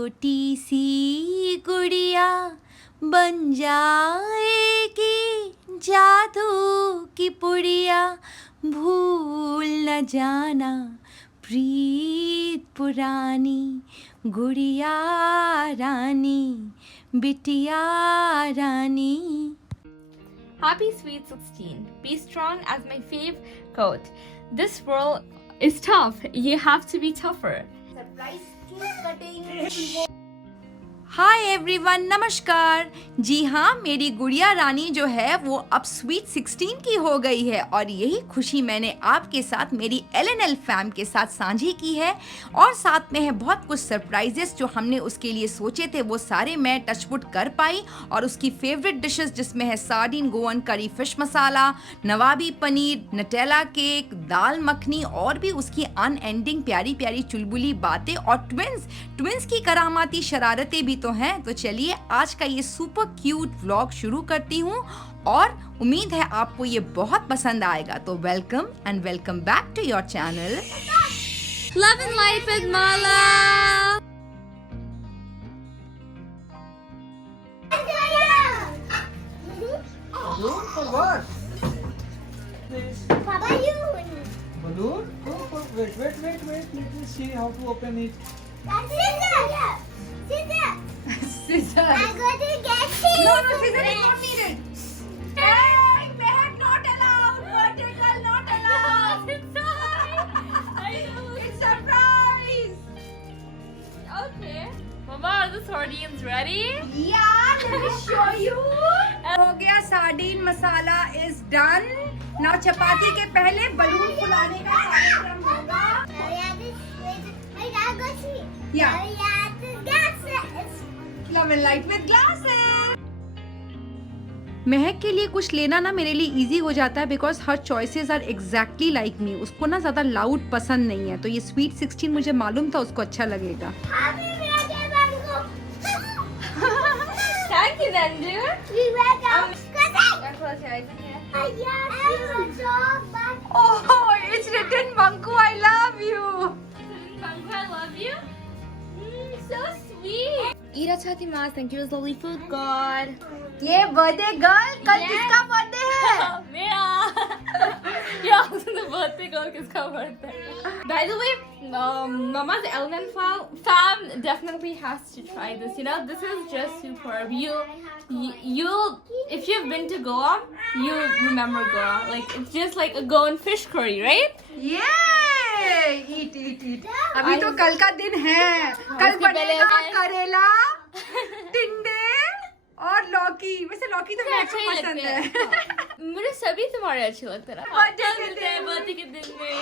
छोटी सी गुड़िया बन जाएगी जादू की पुड़िया, भूल न जाना प्रीत पुरानी, गुड़िया रानी बिटिया रानी। Happy Sweet 16. Be strong as my fave quote. This world is tough. You have to be tougher. Surprise cake cutting. Hi everyone, नमस्कार। जी हाँ, मेरी गुड़िया रानी जो है वो अब स्वीट 16 की हो गई है और यही खुशी मैंने आपके साथ मेरी LNL फैम के साथ साझी की है। और साथ में है बहुत कुछ सरप्राइजेस जो हमने उसके लिए सोचे थे, वो सारे मैं टचवुड कर पाई। और उसकी फेवरेट डिशेस जिसमें है सार्डिन गोवन करी फिश मसाला, नवाबी पनीर, नटेला केक, दाल मखनी और भी उसकी अनएंडिंग प्यारी प्यारी चुलबुली बातें और ट्विंस की करामाती शरारतें भी तो हैं। तो चलिए आज का ये सुपर क्यूट व्लॉग शुरू करती हूँ और उम्मीद है आपको ये बहुत पसंद आएगा। तो welcome and welcome back to your channel Love and life with Mala. Balloon for what? Please. Balloon. Balloon? Oh, wait. Let me see how to open it. Scissor. Scissor. I'm going to get scissors. No, scissor is not needed. Hey, Mehak not allowed. Vertical not allowed. It's surprise. Okay. Mama, are the sardines ready? Yeah, let me show you. हो गया, सार्डिन मसाला is done. Now चपाती के पहले बलून फुलाने का कार्यक्रम होगा। Yeah. Love and light with glasses. महक के लिए कुछ लेना ना मेरे लिए इजी हो जाता है because her choices are exactly like me. उसको ना ज्यादा लाउड पसंद नहीं है, तो ये स्वीट 16 मुझे मालूम था उसको अच्छा लगेगा। Thank you, Nandu. Oh, it's written Banku, I love you. Banku, I love you. So sweet. Ira Chatima, thank you, lovely food god. ये बर्थडे गर्ल, कल किसका बर्थडे है? Mera. Yeah, the birthday girl kiska birthday. By the way, Mama's LNN fam definitely has to try this. You know, this is just superb. You, if you've been to Goa, you remember Goa. Like it's just like a Goan fish curry, right? ये eat. अभी तो कल का दिन है। कल बनेगा करेला, टिंडे और लौकी। वैसे लौकी तो मुझे अच्छा ही पसंद लगते है। हैं। मुझे सभी तुम्हारे अच्छे लगते हैं। बर्थडे के दिन में।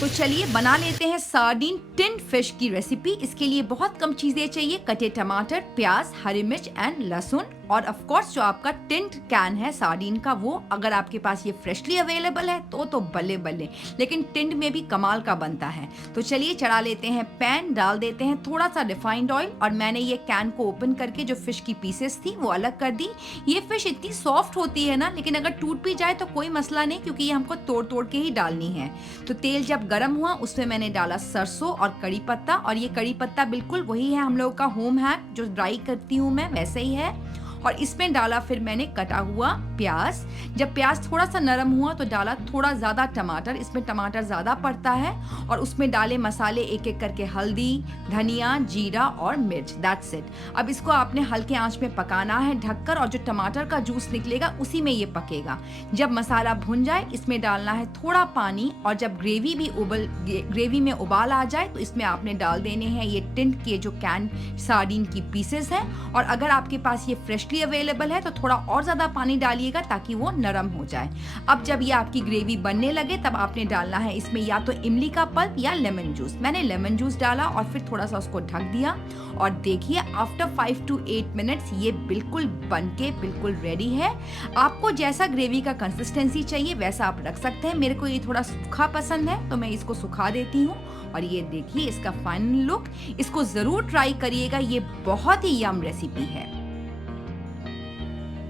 तो चलिए बना लेते हैं सार्डिन टिंड फिश की रेसिपी। इसके लिए बहुत कम चीजें चाहिए, कटे टमाटर, प्याज, हरी मिर्च एंड लहसुन और ऑफ कोर्स जो आपका टिंड कैन है सार्डिन का, वो अगर आपके पास ये फ्रेशली अवेलेबल है तो बल्ले बल्ले, लेकिन टिंड में भी कमाल का बनता है। तो चलिए चढ़ा लेते हैं पैन, डाल देते हैं थोड़ा सा रिफाइंड ऑयल और मैंने ये कैन को ओपन करके जो फिश की पीसेस थी वो अलग कर दी। ये फिश इतनी सॉफ्ट होती है ना, लेकिन अगर टूट भी जाए तो कोई मसला नहीं क्योंकि ये हमको तोड़ के ही डालनी है। तो तेल जब गर्म हुआ उसमें मैंने डाला सरसों और कड़ी पत्ता, और ये कड़ी पत्ता बिल्कुल वही है हम लोगों का होम हैक जो ड्राई करती हूँ मैं, वैसे ही है। और इसमें डाला फिर मैंने कटा हुआ प्याज। जब प्याज थोड़ा सा नरम हुआ तो डाला थोड़ा ज़्यादा टमाटर, इसमें टमाटर ज़्यादा पड़ता है। और उसमें डाले मसाले एक एक करके, हल्दी, धनिया, जीरा और मिर्च, दैट्स इट। अब इसको आपने हल्के आंच में पकाना है ढककर, और जो टमाटर का जूस निकलेगा उसी में ये पकेगा। जब मसाला भुन जाए इसमें डालना है थोड़ा पानी, और जब ग्रेवी में उबाल आ जाए तो इसमें आपने डाल देने हैं ये टिंड के जो कैन सार्डिन की पीसेस हैं। और अगर आपके पास ये फ्रेश अवेलेबल है तो थोड़ा और ज्यादा पानी डालिएगा ताकि वो नरम हो जाए। अब जब ये आपकी ग्रेवी बनने लगे तब आपने डालना है इसमें या तो इमली का पल्प या लेमन जूस। मैंने लेमन जूस डाला और फिर थोड़ा सा उसको ढक दिया, और देखिए आफ्टर 5 to 8 मिनट्स ये बिल्कुल बनके बिल्कुल रेडी है। आपको जैसा ग्रेवी का कंसिस्टेंसी चाहिए वैसा आप रख सकते हैं। मेरे को ये थोड़ा सूखा पसंद है तो मैं इसको सुखा देती हूँ। और ये देखिए इसका फाइनल लुक, इसको जरूर ट्राई करिएगा, ये बहुत ही यम रेसिपी है।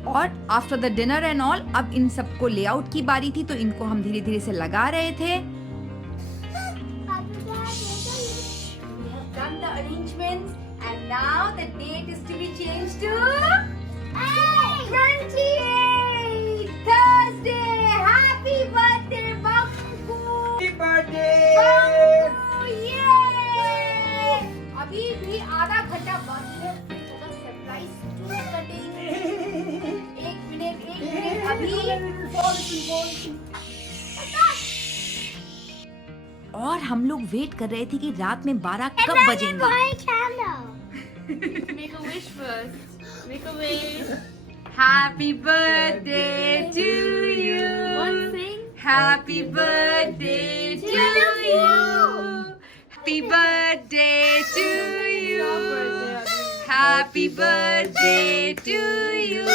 और after the dinner and all, अब इन सबको लेआउट की बारी थी तो इनको हम धीरे धीरे से लगा रहे थे। arrangements, and now the date is to be changed to 28th, Thursday. Happy birthday, Babu! Happy birthday! Yay! अभी भी आधा घंटा बाकी है, सरप्राइज केक कटिंग। एक मिनट अभी और हम लोग वेट कर रहे थे कि रात में 12 कब बजेंगे। Make a wish first. Make a wish. Happy birthday to you. One thing. Happy birthday to you. Happy birthday to you. Happy birthday to you.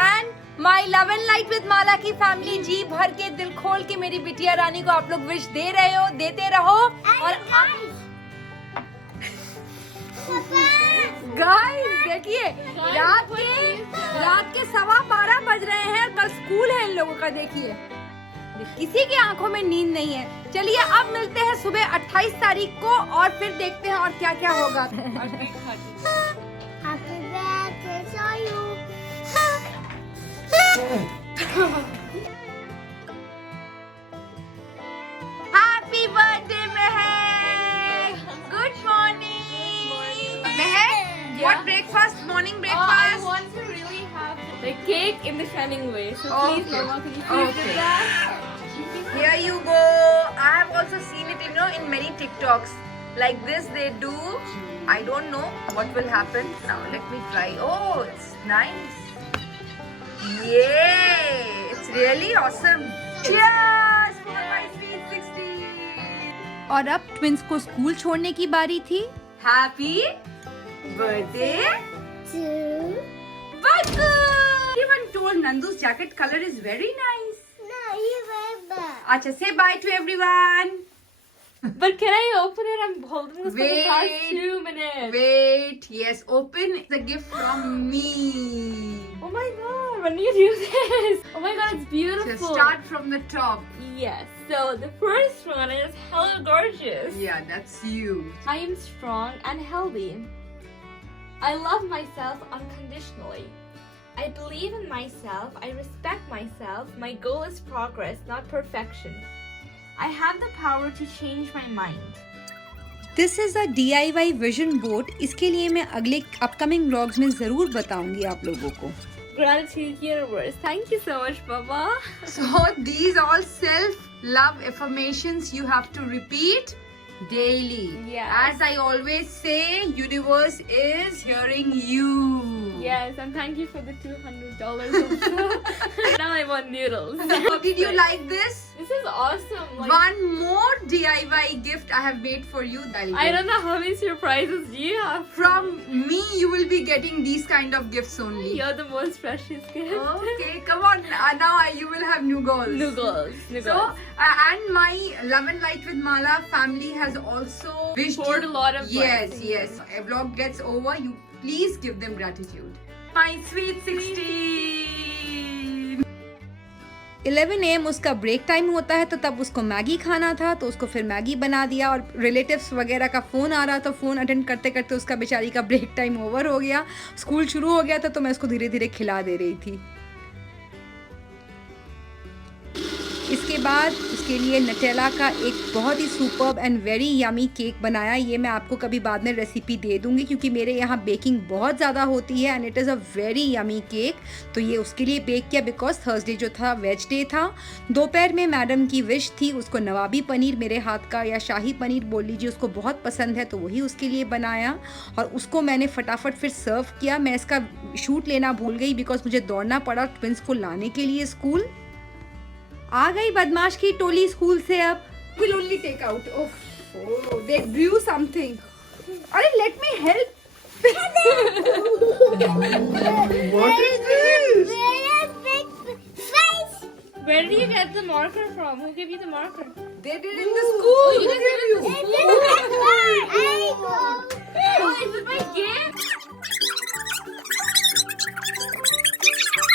And my love and light with माला की फैमिली जी भर के दिल खोल के मेरी बिटिया रानी को आप लोग विश दे रहे हो, देते रहो। और गाइस देखिए रात के 12:15 बज रहे हैं, कल स्कूल है इन लोगों का। देखिए किसी की आंखों में नींद नहीं है। चलिए अब मिलते हैं सुबह 28 तारीख को और फिर देखते हैं और क्या क्या होगा। Happy birthday, Mehak! Good morning. Mehak, what breakfast? Morning I breakfast? want to really have the cake in the shining way. So please, Okay. Mama, can you please do Okay. that? Here you go. I have also seen it, in many TikToks. Like this they do. I don't know what will happen. Now let me try. Oh, it's nice. Yay! It's really awesome. Cheers for my sweet 16. और अब ट्विंस को स्कूल छोड़ने की बारी थी। Happy birthday, Baku! Everyone told Nandu's jacket color is very nice. Acha, say bye to everyone. But can I open it? I'm holding this for the past Wait. 2 minutes. Wait, yes, open the gift from me. Oh my god, when do you do this? Oh my god, it's beautiful. Just start from the top. Yes, so the first one is hella gorgeous. Yeah, that's you. I am strong and healthy. I love myself unconditionally. I believe in myself. I respect myself. My goal is progress, not perfection. I have the power to change my mind. This is a DIY vision board. इसके लिए मैं अगले upcoming vlogs में जरूर बताऊंगी आप लोगों को। Gratitude universe. Thank you so much, Baba. So these all self-love affirmations you have to repeat daily. Yes. As I always say, universe is hearing you. Yes, and thank you for the $200 also. Now I want noodles. Did you like this? This is awesome. Like, One more DIY gift I have made for you. I don't know how many surprises do you have. From me, you will be getting these kind of gifts only. You're the most precious gift. Okay, come on. Now you will have new goals. Noodles. So, and my Love and Light with Mala family has also wished Poured you. a lot of Yes, blessings. yes. A vlog gets over, you please give them gratitude. My sweet 16. 11 AM उसका break time होता है, तो तब उसको मैगी खाना था, तो उसको फिर मैगी बना दिया। और रिलेटिव्स वगैरह का फ़ोन आ रहा था, फ़ोन अटेंड करते करते उसका बेचारी का ब्रेक टाइम ओवर हो गया, स्कूल शुरू हो गया था, तो मैं उसको धीरे धीरे खिला दे रही थी। इसके बाद उसके लिए नटेला का एक बहुत ही superb and very yummy cake बनाया। ये मैं आपको कभी बाद में रेसिपी दे दूंगी, क्योंकि मेरे यहाँ बेकिंग बहुत ज़्यादा होती है and it is a very yummy cake. तो ये उसके लिए बेक किया बिकॉज थर्सडे जो था वेज डे था। दोपहर में मैडम की विश थी, उसको नवाबी पनीर मेरे हाथ का या शाही पनीर बोल लीजिए, उसको बहुत पसंद है, तो वही उसके लिए बनाया और उसको मैंने फटाफट फिर सर्व किया। मैं इसका शूट लेना भूल गई बिकॉज मुझे दौड़ना पड़ा ट्विंस को लाने के लिए स्कूल। आ गई बदमाश की टोली स्कूल से। अब will only take out. Oh they brew something. अरे let me help. What is this? Where did you get the marker from? Who gave you the marker? They did in the school. you Who guys gave you? Oh, is it my gift?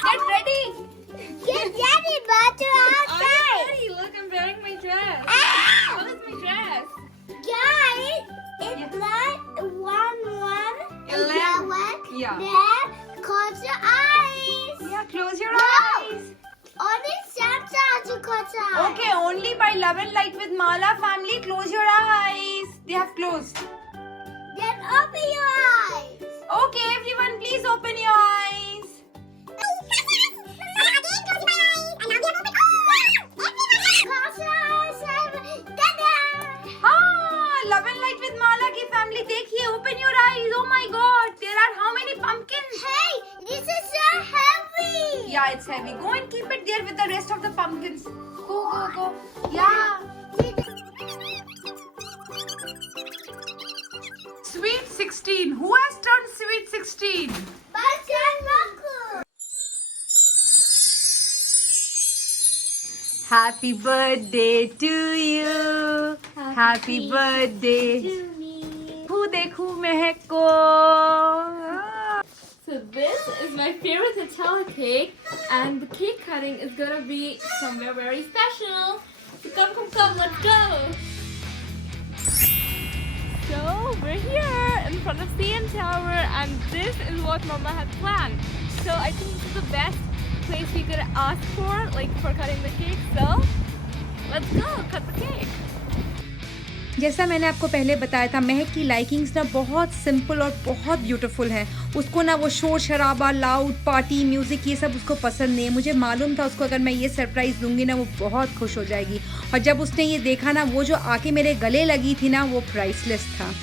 Get ready. Get Daddy butter outside. Okay, only by Love and Light with Mala family. Close your eyes. They have closed. Then open your eyes. Okay, everyone, please open your eyes. Ah, Love and Light with Mala की family. देखिए, open your eyes. Oh my God, there are how many pumpkins? Hey, this is so heavy. Yeah, it's heavy. Go and keep it there with the rest of the pumpkins. Go. Yeah. Sweet 16. Who has turned sweet 16? Happy birthday to you. Happy birthday. Who देखूं महक को? So this is my favorite Nutella cake, and the cake cutting is gonna be somewhere very special. So come, let's go! So we're here in front of CN Tower, and this is what Mama had planned. So I think this is the best place we could ask for, like for cutting the cake. So let's go, cut the cake. जैसा मैंने आपको पहले बताया था, महक की लाइकिंग्स ना बहुत सिंपल और बहुत ब्यूटीफुल है. उसको ना वो शोर शराबा, लाउड पार्टी म्यूजिक ये सब उसको पसंद नहीं है. मुझे मालूम था उसको अगर मैं ये सरप्राइज दूंगी ना वो बहुत खुश हो जाएगी. और जब उसने ये देखा ना, वो जो आके मेरे गले लगी थी ना, वो प्राइसलेस था.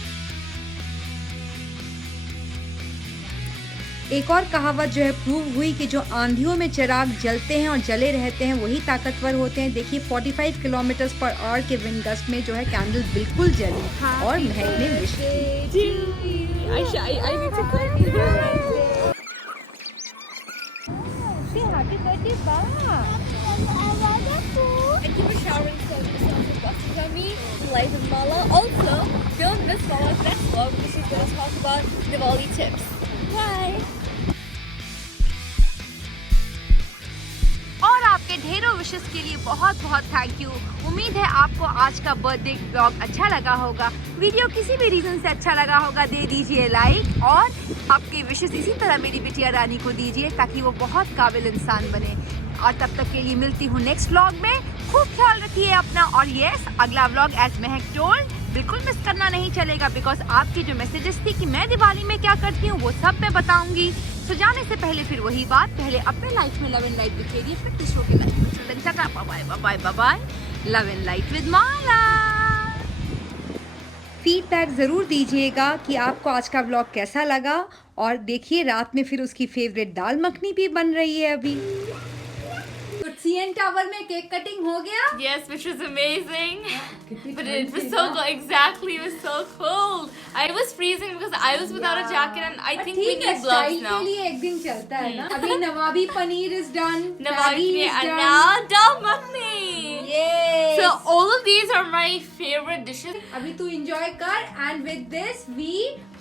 एक और कहावत जो है प्रूव हुई कि जो आंधियों में चिराग जलते हैं और जले रहते हैं वही ताकतवर होते हैं. देखिए 45 किलोमीटर पर आवर के विंड गस्ट में जो है कैंडल बिल्कुल जली और महक ने विश की. I need to cut these. Happy birthday बा. Thank you for showering some blessings on me, Light and Mala. Also, don't miss Mala's next vlog because she's going to talk about Diwali tips. Bye! और आपके ढेरों विशेस के लिए बहुत बहुत thank you. उम्मीद है आपको आज का बर्थडे व्लॉग अच्छा लगा होगा. वीडियो किसी भी रीजन से अच्छा लगा होगा दे दीजिए लाइक, और आपके विशेस इसी तरह मेरी बिटिया रानी को दीजिए ताकि वो बहुत काबिल इंसान बने. और तब तक के लिए मिलती हूँ नेक्स्ट व्लॉग में. खूब ख्याल रखिए अपना. और यस, अगला व्लॉग एज महक टोल्ड बिल्कुल मिस करना नहीं चलेगा, बिकॉज आपकी जो मैसेजेस थी कि मैं दिवाली में क्या करती हूँ वो सब मैं बताऊंगी. तो जाने से पहले फिर वही बात, पहले अपने लाइफ में लव एंड लाइट दिखेगी, फिर दूसरों के लाइफ में चलेंगे. Bye. Love and light with Mala. Feedback ज़रूर दीजिएगा कि आपको आज का व्लॉग कैसा लगा. और देखिए रात में फिर उसकी फेवरेट दाल मखनी भी बन रही है अभी. तो सीएन टावर में केक कटिंग हो गया. Yes, which was amazing. But it was so cold. Exactly, it was so cold. I was freezing because I was without a jacket, and I think we ठीक है, need gloves style now. के लिए एक दिन चलता है ना. अभी nawabi paneer is done. Navagi and now dal makhni. Yes. So all of these are my favorite dishes. अभी तू एंजॉय कर. And with this we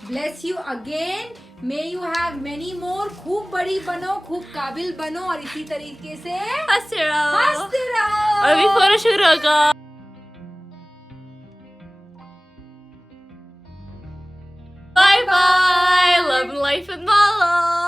bless you again. May you have many more. खूब बड़ी बनो, खूब काबिल बनो, और इसी तरीके से हंसते रहो. हंसते रहो. और अभी फोटोशूट होगा. Bye bye. Love and life with Mala.